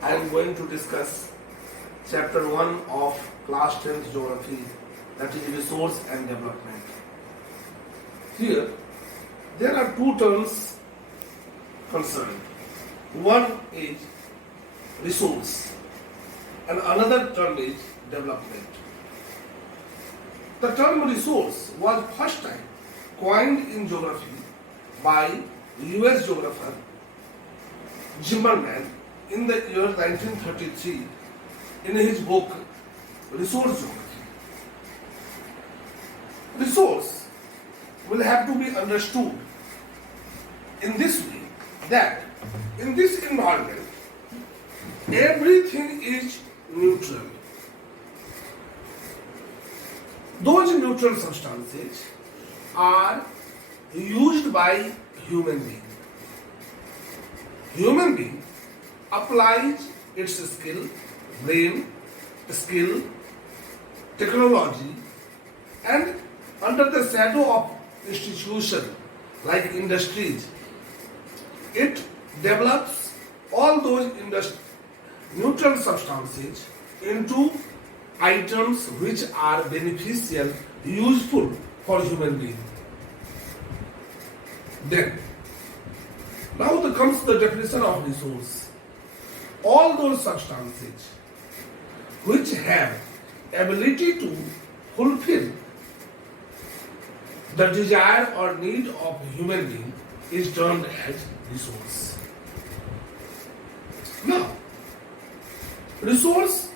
I am going to discuss chapter 1 of class 10th geography, that is resource and development. Here there are two terms concerned. One is resource and another term is development. The term resource was first time coined in geography by US geographer Zimmerman in the year 1933 in his book Resource Geography. Resource will have to be understood in this way that in this environment everything is neutral. Those neutral substances are used by human being. Human being applies its skill, brain, skill, technology, and under the shadow of institution like industries, it develops all those neutral substances into items which are beneficial, useful for human being. Then, now comes the definition of resource. All those substances which have ability to fulfill the desire or need of human being is termed as resource. Now, resource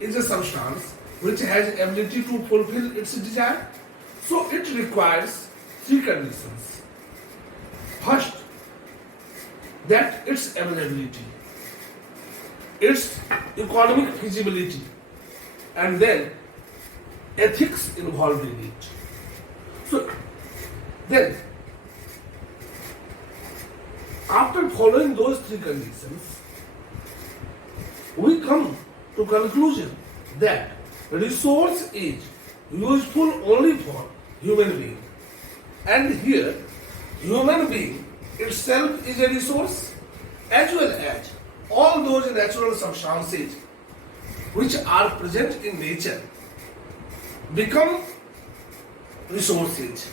is a substance which has ability to fulfill its desire, so it requires three conditions. First, that its availability, its economic feasibility, and then ethics involved in it. So then, after following those three conditions, we come to conclusion that resource is useful only for human being, and here human being itself is a resource, as well as all those natural substances which are present in nature become resources.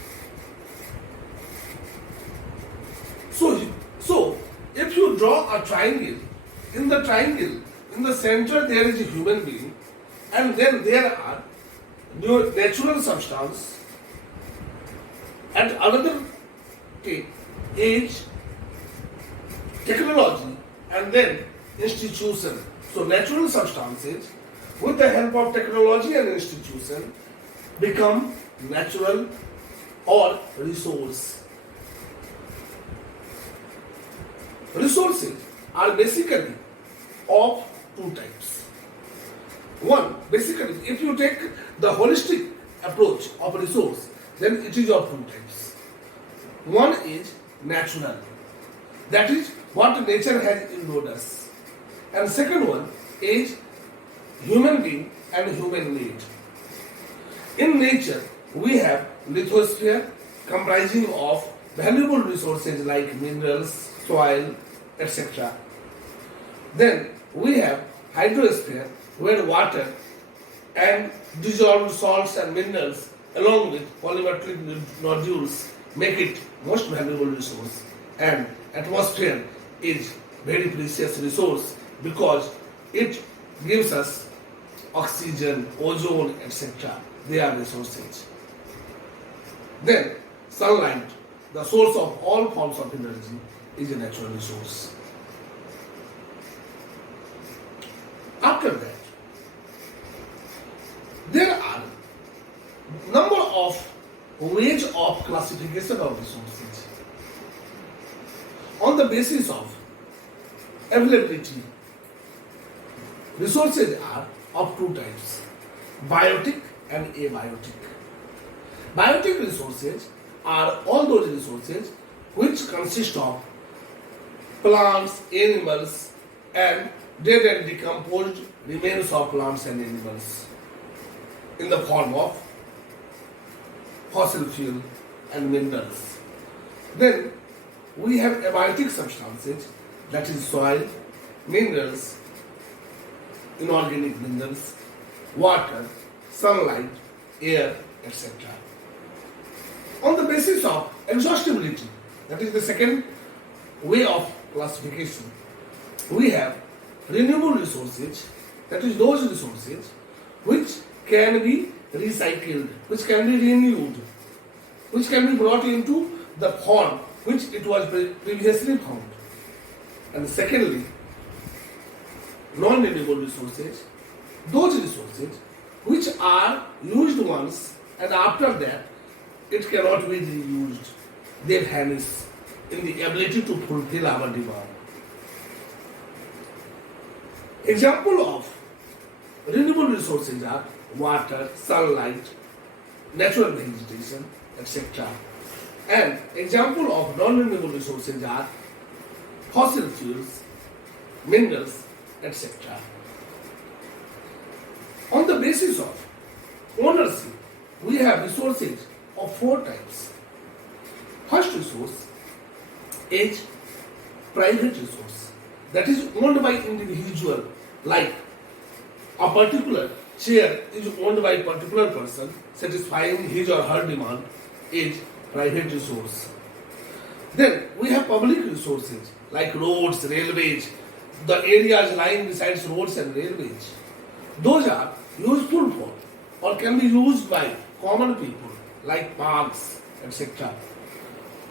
So if you draw a triangle, in the center there is a human being, and then there are natural substance, and another is technology, and then institution. So natural substances with the help of technology and institution become natural or resource. Resources are basically of two types. One, basically, if you take the holistic approach of resource, then it is of two types. One is natural, that is what nature has endowed us, and second one is human being and human need. In nature, we have lithosphere comprising of valuable resources like minerals, soil, etc. Then we have hydrosphere, where water and dissolved salts and minerals along with polymetallic nodules make it most valuable resource. And atmosphere is very precious resource because it gives us oxygen, ozone, etc. They are resources. Then sunlight, the source of all forms of energy, is a natural resource. After that, there are number of ways of classification of resources on the basis of availability. Resources are of two types: biotic and abiotic. Biotic resources are all those resources which consist of plants, animals, and dead and decomposed remains of plants and animals in the form of fossil fuel and minerals. Then we have abiotic substances, that is soil, minerals, inorganic minerals, water, sunlight, air, etc. On the basis of exhaustibility, that is the second way of classification, we have renewable resources, that is those resources which can be recycled, which can be renewed, which can be brought into the form which it was previously found. And secondly, non-renewable resources, those resources which are used once and after that it cannot be reused. They vanish in the ability to fulfill our demand. Example of renewable resources are water, sunlight, natural vegetation, etc. And example of non-renewable resources are fossil fuels, minerals, etc. On the basis of ownership, we have resources of four types. First resource is private resource, that is owned by individual, like a particular chair is owned by a particular person, satisfying his or her demand is private resource. Then we have public resources like roads, railways, the areas lying beside roads and railways. Those are useful for or can be used by common people like parks, etc.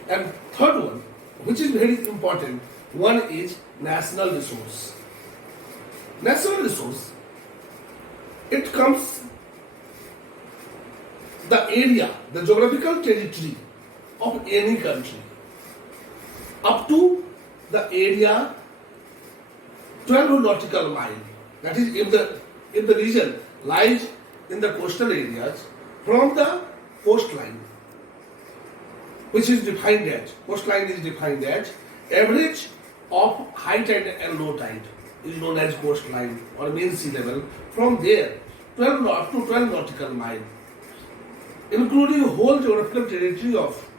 And third one, which is very important, one is national resource. National resource, it comes the area, the geographical territory of any country up to the area 12 nautical mile. That is, if the region lies in the coastal areas from the coastline, which is defined as, coastline is defined as average of high tide and low tide is known as coastline or mean sea level. From there, 12 up to 12 nautical mile, including whole geographical territory of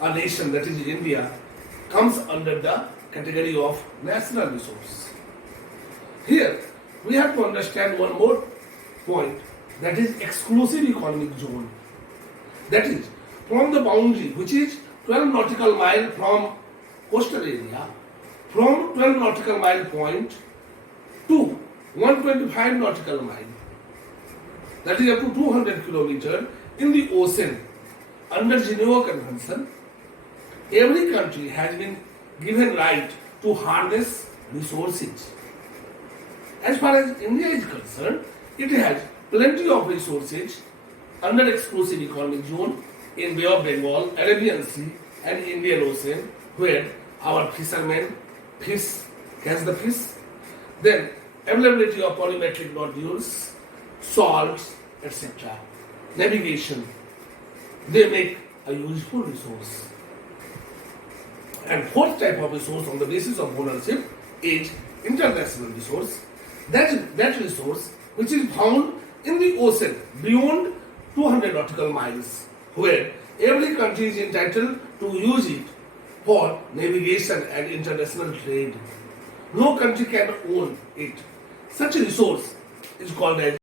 a nation, that is India, comes under the category of national resource. Here, we have to understand one more point, that is exclusive economic zone. That is, from the boundary which is 12 nautical mile from coastal area, from 12 nautical mile point to 125 nautical mile, that is up to 200 kilometers in the ocean. Under Geneva Convention, every country has been given right to harness resources. As far as India is concerned, it has plenty of resources under exclusive economic zone in Bay of Bengal, Arabian Sea and Indian Ocean, where our fishermen catch the fish. Then availability of polymetric nodules, salts, etc. Navigation, they make a useful resource. And fourth type of resource on the basis of ownership is international resource. That resource which is found in the ocean beyond 200 nautical miles, where every country is entitled to use it for navigation and international trade. No country can own it. Such a resource is called as